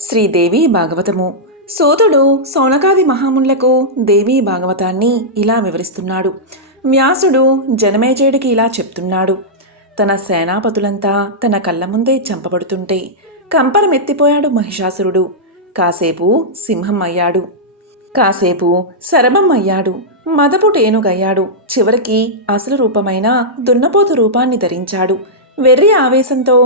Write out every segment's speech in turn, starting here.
శ్రీదేవి భాగవతము. సూతుడు సౌనకాది మహామునులకు దేవీ భాగవతాన్ని ఇలా వివరిస్తున్నాడు. వ్యాసుడు జనమేజయుడికి ఇలా చెప్తున్నాడు. తన సేనాపతులంతా తన కళ్ళ ముందే చంపబడుతుంటే కంపరమెత్తిపోయాడు మహిషాసురుడు. కాసేపు సింహం అయ్యాడు, కాసేపు శరభం అయ్యాడు, మదపుట ఏనుగయ్యాడు. చివరికి అసలు రూపమైన దున్నపోతు రూపాన్ని ధరించాడు. వెర్రి ఆవేశంతో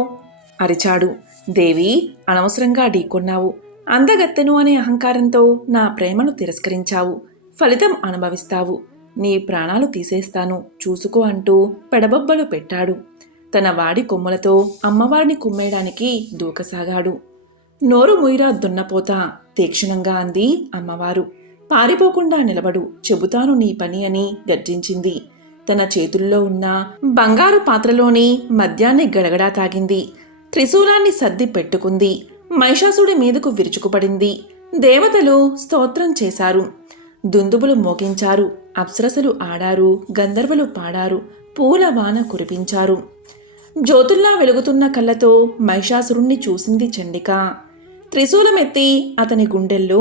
అరిచాడు, దేవి, అనవసరంగా ఢీకొన్నావు. అందగత్తెను అనే అహంకారంతో నా ప్రేమను తిరస్కరించావు. ఫలితం అనుభవిస్తావు. నీ ప్రాణాలు తీసేస్తాను, చూసుకో అంటూ పెడబొబ్బలు పెట్టాడు. తన వాడి కొమ్ములతో అమ్మవారిని కుమ్మేయడానికి దూకసాగాడు. నోరు ముయిరా దున్నపోతా, తీక్షణంగా అంది అమ్మవారు. పారిపోకుండా నిలబడు, చెబుతాను నీ పని అని గర్జించింది. తన చేతుల్లో ఉన్న బంగారు పాత్రలోని మద్యాన్ని గడగడా తాగింది. త్రిశూలాన్ని సర్ది పెట్టుకుంది. మహిషాసుడి మీదకు విరుచుకుపడింది. దేవతలు స్తోత్రం చేశారు, దుందుబులు మోగించారు, అప్సరసలు ఆడారు, గంధర్వులు పాడారు, పూల వాన కురిపించారు. జ్యోతుల్లా వెలుగుతున్న కళ్ళతో మహిషాసురుణ్ణి చూసింది చండిక. త్రిశూలమెత్తి అతని గుండెల్లో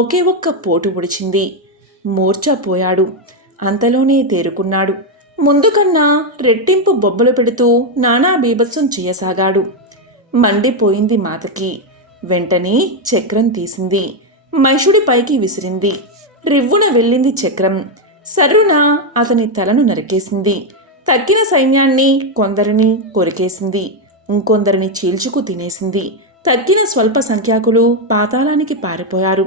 ఒకే ఒక్క పోటు పొడిచింది. మూర్ఛపోయాడు. అంతలోనే తేరుకున్నాడు. ముందుకన్నా రెట్టింపు బొబ్బలు పెడుతూ నానా బీభత్సం చేయసాగాడు. మండిపోయింది మాతకి. వెంటనే చక్రం తీసింది. మహిషుడి పైకి విసిరింది. రివ్వున వెళ్ళింది చక్రం. సర్రున అతని తలను నరికేసింది. తక్కిన సైన్యాన్ని కొందరిని కొరికేసింది, ఇంకొందరిని చీల్చుకు తినేసింది. తక్కిన స్వల్ప సంఖ్యాకులు పాతాళానికి పారిపోయారు.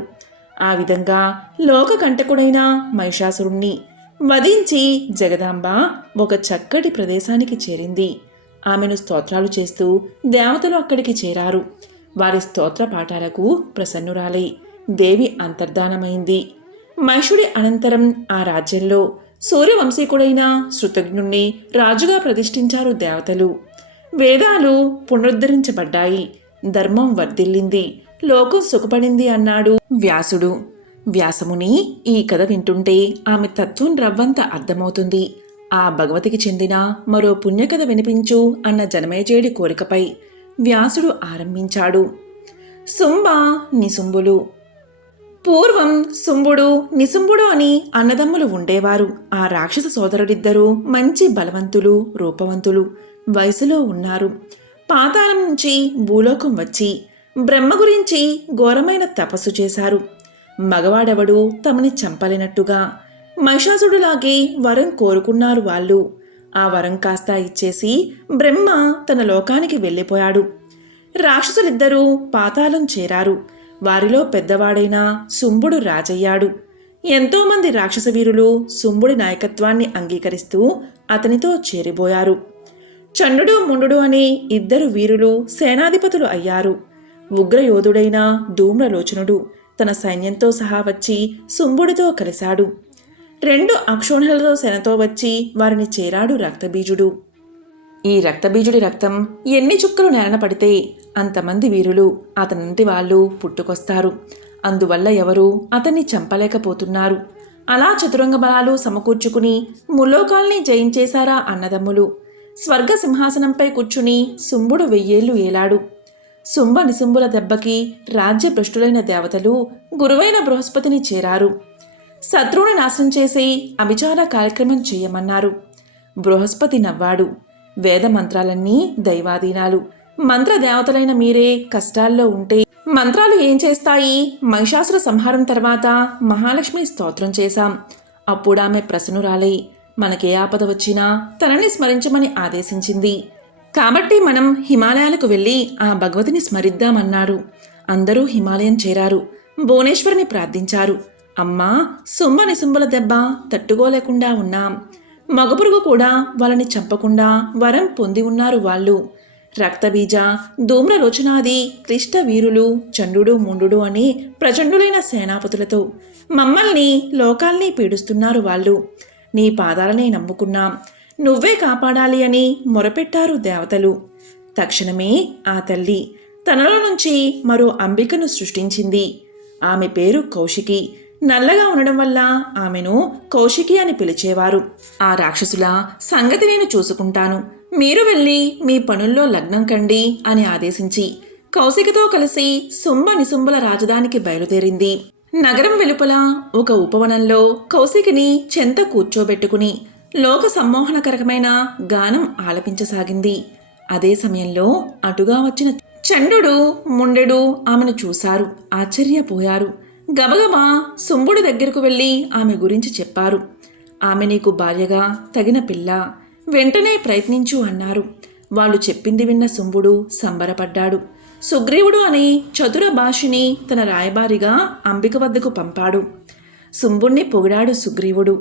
ఆ విధంగా లోకకంటకుడైన మహిషాసురుణ్ణి వధించి జగదాంబ ఒక చక్కటి ప్రదేశానికి చేరింది. ఆమెను స్తోత్రాలు చేస్తూ దేవతలు అక్కడికి చేరారు. వారి స్తోత్ర పాఠాలకు ప్రసన్నురాలై దేవి అంతర్ధానమైంది. మహిషుడి అనంతరం ఆ రాజ్యంలో సూర్యవంశీకుడైన శృతజ్ఞుణ్ణి రాజుగా ప్రతిష్ఠించారు దేవతలు. వేదాలు పునరుద్ధరించబడ్డాయి. ధర్మం వర్ధిల్లింది, లోకం సుఖపడింది అన్నాడు వ్యాసుడు. వ్యాసముని ఈ కథ వింటుంటే ఆమె తత్వం రవ్వంత అర్థమవుతుంది. ఆ భగవతికి చెందిన మరో పుణ్యకథ వినిపించు అన్న జనమేజయుడి కోరికపై వ్యాసుడు ఆరంభించాడు. శుంభ నిశుంభులు. పూర్వం శుంభుడు నిశుంభుడు అని అన్నదమ్ములు ఉండేవారు. ఆ రాక్షస సోదరుడిద్దరూ మంచి బలవంతులు, రూపవంతులు, వయసులో ఉన్నారు. పాతాళం నుంచి భూలోకం వచ్చి బ్రహ్మ గురించి ఘోరమైన తపస్సు చేశారు. మగవాడెవడు తమని చంపలేనట్టుగా మహిషాసుడులాగే వరం కోరుకున్నారు వాళ్ళు. ఆ వరం కాస్త ఇచ్చేసి బ్రహ్మ తన లోకానికి వెళ్ళిపోయాడు. రాక్షసులిద్దరూ పాతాళం చేరారు. వారిలో పెద్దవాడైన శుంభుడు రాజయ్యాడు. ఎంతోమంది రాక్షస వీరులు శుంభుడి నాయకత్వాన్ని అంగీకరిస్తూ అతనితో చేరిపోయారు. చండు ముండు అనే ఇద్దరు వీరులు సేనాధిపతులు అయ్యారు. ఉగ్రయోధుడైన ధూమ్రలోచనుడు తన సైన్యంతో సహా వచ్చి శుంభుడితో కలిశాడు. 2 అక్షోణులతో సేనతో వచ్చి వారిని చేరాడు రక్తబీజుడు. ఈ రక్తబీజుడి రక్తం ఎన్ని చుక్కలు నేలన పడితే అంతమంది వీరులు అతనింటి వాళ్ళు పుట్టుకొస్తారు. అందువల్ల ఎవరూ అతన్ని చంపలేకపోతున్నారు. అలా చతురంగ బలాలు సమకూర్చుకుని ముల్లోకాల్ని జయించేశారా అన్నదమ్ములు. స్వర్గ సింహాసనంపై కూర్చుని శుంభుడు 1000 ఏళ్లు ఏలాడు. శుంభ నిశుంభుల దెబ్బకి రాజ్యభ్రష్టులైన దేవతలు గురువైన బృహస్పతిని చేరారు. శత్రువుని నాశనం చేసి అభిచార కార్యక్రమం చేయమన్నారు. బృహస్పతి నవ్వాడు. వేద మంత్రాలన్నీ దైవాధీనాలు. మంత్ర దేవతలైన మీరే కష్టాల్లో ఉంటే మంత్రాలు ఏం చేస్తాయి? మహిషాసుర సంహారం తర్వాత మహాలక్ష్మి స్తోత్రం చేశాం. అప్పుడామె ప్రసన్నురాలై మనకే ఆపద వచ్చినా తనని స్మరించమని ఆదేశించింది. కాబట్టి మనం హిమాలయాలకు వెళ్ళి ఆ భగవతిని స్మరిద్దామన్నారు. అందరూ హిమాలయం చేరారు. భువనేశ్వరిని ప్రార్థించారు. అమ్మా, శుంభ నిశుంభుల దెబ్బ తట్టుకోలేకుండా ఉన్నాం. మగపురుగు కూడా వాళ్ళని చంపకుండా వరం పొంది ఉన్నారు వాళ్ళు. రక్తబీజ, ధూమ్రలోచనాది క్లిష్ట వీరులు చండు ముండు అని ప్రచండులైన సేనాపతులతో మమ్మల్ని లోకాల్ని పీడిస్తున్నారు వాళ్ళు. నీ పాదాలనే నమ్ముకున్నాం, నువ్వే కాపాడాలి అని మొరపెట్టారు దేవతలు. తక్షణమే ఆ తల్లి తనలో నుంచి మరో అంబికను సృష్టించింది. ఆమె పేరు కౌశికి. నల్లగా ఉండడం వల్ల ఆమెను కౌశికి అని పిలిచేవారు. ఆ రాక్షసుల సంగతి నేను చూసుకుంటాను, మీరు వెళ్ళి మీ పనుల్లో లగ్నం కండి అని ఆదేశించి కౌశికతో కలిసి శుంభ నిశుంభుల రాజధానికి బయలుదేరింది. నగరం వెలుపల ఒక ఉపవనంలో కౌశికిని చెంత కూర్చోబెట్టుకుని లోక సమ్మోహనకరమైన గానం ఆలపించసాగింది. అదే సమయంలో అటుగా వచ్చిన చండు ముండెడు ఆమెను చూశారు, ఆశ్చర్యపోయారు. గబగబా శుంభుడి దగ్గరకు వెళ్ళి ఆమె గురించి చెప్పారు. ఆమె నీకు భార్యగా తగిన పిల్ల, వెంటనే ప్రయత్నించు అన్నారు. వాళ్ళు చెప్పింది విన్న శుంభుడు సంబరపడ్డాడు. సుగ్రీవుడు అనే చతుర భాషిని తన రాయబారిగా అంబిక వద్దకు పంపాడు. శుంభుణ్ణి పొగిడాడు సుగ్రీవుడు.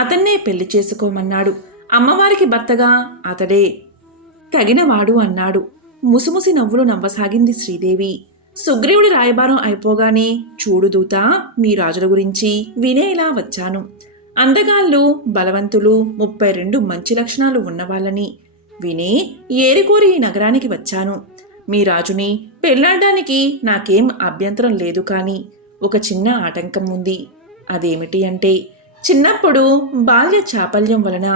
అతన్నే పెళ్లి చేసుకోమన్నాడు. అమ్మవారికి భర్తగా అతడే తగినవాడు అన్నాడు. ముసిముసి నవ్వులు నవ్వసాగింది శ్రీదేవి. సుగ్రీవుడి రాయబారం అయిపోగానే, చూడు దూత, మీ రాజుల గురించి వినేలా వచ్చాను. అందగాళ్ళు, బలవంతులు, 32 మంచి లక్షణాలు ఉన్నవాళ్ళని వినే ఏరికోరి ఈ నగరానికి వచ్చాను. మీ రాజుని పెళ్లాడడానికి నాకేం అభ్యంతరం లేదు, కానీ ఒక చిన్న ఆటంకం ఉంది. అదేమిటి అంటే, చిన్నప్పుడు బాల్య చాపల్యం వలన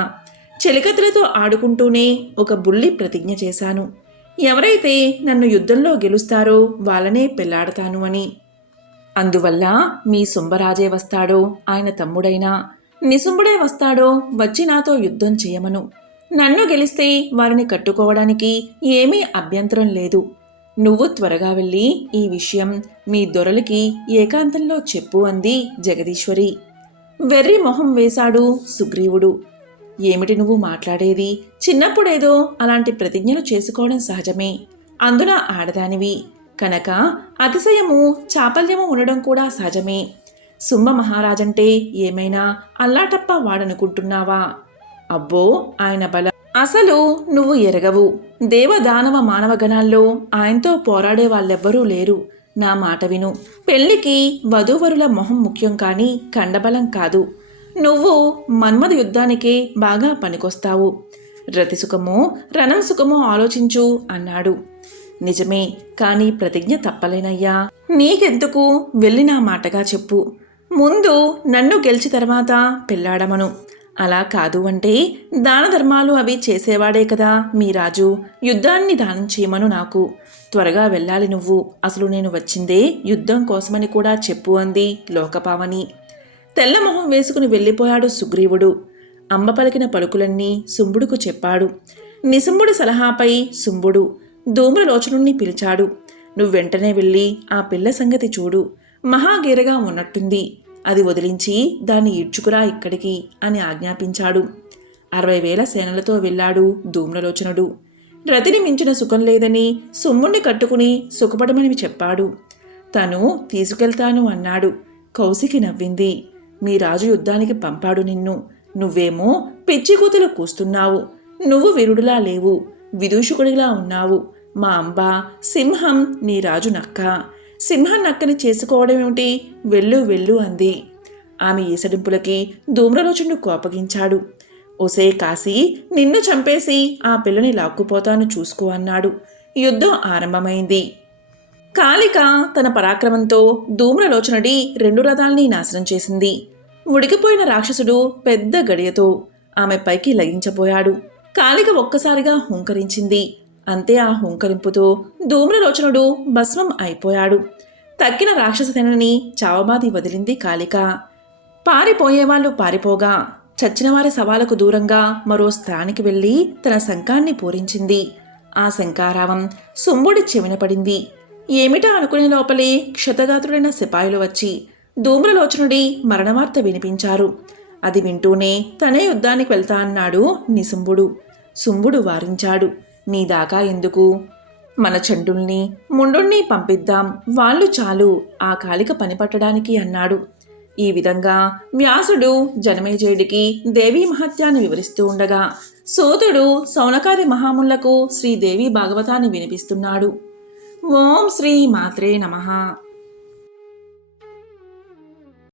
చెలికత్తెలతో ఆడుకుంటూనే ఒక బుల్లి ప్రతిజ్ఞ చేశాను. ఎవరైతే నన్ను యుద్ధంలో గెలుస్తారో వాళ్ళనే పెళ్లాడతాను అని. అందువల్ల మీ శుంభరాజే వస్తాడో, ఆయన తమ్ముడైనా నిశుంభుడే వస్తాడో వచ్చి నాతో యుద్ధం చేయమను. నన్ను గెలిస్తే వారిని కట్టుకోవడానికి ఏమీ అభ్యంతరం లేదు. నువ్వు త్వరగా వెళ్ళి ఈ విషయం మీ దొరలకి ఏకాంతంలో చెప్పు అంది జగదీశ్వరి. వెర్రి మొహం వేశాడు సుగ్రీవుడు. ఏమిటి నువ్వు మాట్లాడేది? చిన్నప్పుడేదో అలాంటి ప్రతిజ్ఞలు చేసుకోవడం సహజమే. అందున ఆడదానివి కనుక అతిశయము, చాపల్యము ఉండడం కూడా సహజమే. శుంభ మహారాజంటే ఏమైనా అల్లాటప్ప వాడనుకుంటున్నావా? అబ్బో, ఆయన బల అసలు నువ్వు ఎరగవు. దేవదానవ మానవగణాల్లో ఆయనతో పోరాడే వాళ్ళెవ్వరూ లేరు. నా మాట విను. పెళ్లికి వధూవరుల మొహం ముఖ్యం, కానీ కండబలం కాదు. నువ్వు మన్మథ యుద్ధానికే బాగా పనికొస్తావు. రతి సుఖమో రణం సుఖమో ఆలోచించు అన్నాడు. నిజమే, కానీ ప్రతిజ్ఞ తప్పలేనయ్యా. నీకెందుకు, వెళ్ళి నా మాటగా చెప్పు. ముందు నన్ను గెలిచి తర్వాత పెళ్లాడమను. అలా కాదు అంటే దాన ధర్మాలు అవి చేసేవాడే కదా మీ రాజు. యుద్ధాన్ని దానం చేయమను నాకు. త్వరగా వెళ్ళాలి నువ్వు. అసలు నేను వచ్చిందే యుద్ధం కోసమని కూడా చెప్పు అంది లోకపావని. తెల్లమొహం వేసుకుని వెళ్ళిపోయాడు సుగ్రీవుడు. అమ్మ పలికిన పలుకులన్నీ శుంభుడుకు చెప్పాడు. నిశుంభుడి సలహాపై శుంభుడు ధూమ్రలోచనుణ్ణి పిలిచాడు. నువ్వెంటనే వెళ్ళి ఆ పిల్ల సంగతి చూడు. మహాగీరగా ఉన్నట్టుంది. అది వదిలించి దాన్ని ఈడ్చుకురా ఇక్కడికి అని ఆజ్ఞాపించాడు. 60,000 సేనలతో వెళ్ళాడు ధూమ్రలోచనుడు. రతిని మించిన సుఖం లేదని శుంభుణ్ణి కట్టుకుని సుఖపడమని చెప్పాడు. తను తీసుకెళ్తాను అన్నాడు. కౌశికి నవ్వింది. మీ రాజు యుద్ధానికి పంపాడు నిన్ను. నువ్వేమో పిచ్చి కూతులు కూస్తున్నావు. నువ్వు వీరుడిలా లేవు, విదూషకుడిలా ఉన్నావు. మా అంబ సింహం, నీ రాజు నక్క. సింహం నక్కని చేసుకోవడమేమిటి? వెళ్ళు వెళ్ళు అంది. ఆమె ఈసడింపులకి ధూమ్రలోచనుడు కోపగించాడు. ఒసే కాశీ, నిన్ను చంపేసి ఆ పిల్లని లాక్కుపోతాను చూసుకో అన్నాడు. యుద్ధం ఆరంభమైంది. కాళిక తన పరాక్రమంతో ధూమ్రలోచనుడి 2 రథాల్ని నాశనం చేసింది. ఉడికిపోయిన రాక్షసుడు పెద్ద గడియతో ఆమె పైకి లగించబోయాడు. కాళిక ఒక్కసారిగా హుంకరించింది. అంతే, ఆ హుంకరింపుతో ధూమ్రలోచనుడు భస్మం అయిపోయాడు. తక్కిన రాక్షస సేనని చావబాది వదిలింది కాళిక. పారిపోయేవాళ్లు పారిపోగా చచ్చినవారి శవాలకు దూరంగా మరో స్థానికి వెళ్ళి తన శంఖాన్ని పూరించింది. ఆ శంఖారావం శుంభుడి చెవిన పడింది. ఏమిటా అనుకునే లోపలే క్షతగాత్రుడైన సిపాయిలు వచ్చి ధూమ్రలోచనుడి మరణవార్త వినిపించారు. అది వింటూనే తనే యుద్ధానికి వెళ్తా అన్నాడు నిశుంభుడు. శుంభుడు వారించాడు. నీ దాకా ఎందుకు? మన చండుల్ని ముండుణ్ణి పంపిద్దాం, వాళ్ళు చాలు ఆ కాళిక పనిపట్టడానికి అన్నాడు. ఈ విధంగా వ్యాసుడు జనమేజయుడికి దేవీ మహత్యాన్ని వివరిస్తూ ఉండగా సూతుడు శౌనకాది మహాములకు శ్రీదేవి భాగవతాన్ని వినిపిస్తున్నాడు. ఓం శ్రీ మాత్రే నమః.